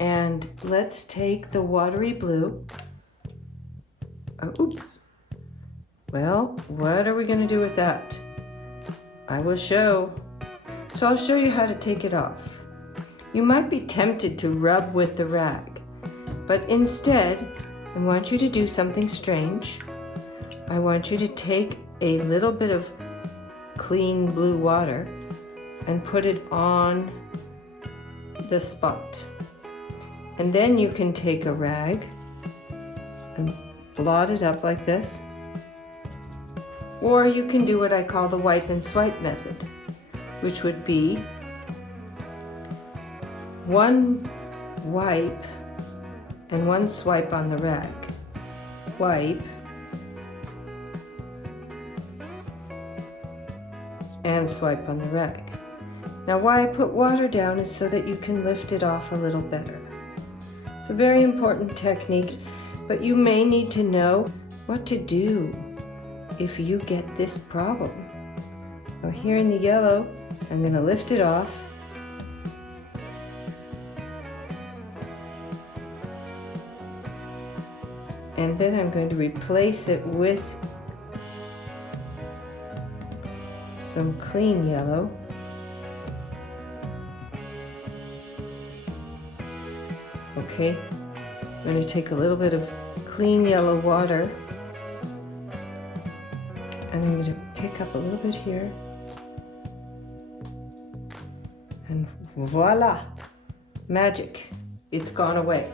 And let's take the watery blue. Oops. Well, what are we going to do with that? I will show. So I'll show you how to take it off. You might be tempted to rub with the rag, but instead, I want you to do something strange. I want you to take a little bit of clean blue water and put it on the spot. And then you can take a rag and blot it up like this. Or you can do what I call the wipe and swipe method, which would be one wipe and one swipe on the rag. Wipe and swipe on the rag. Now why I put water down is so that you can lift it off a little better. It's a very important technique, but you may need to know what to do if you get this problem. Now here in the yellow, I'm going to lift it off. And then I'm going to replace it with some clean yellow. Okay, I'm going to take a little bit of clean yellow water and I'm going to pick up a little bit here. And voila! Magic! It's gone away.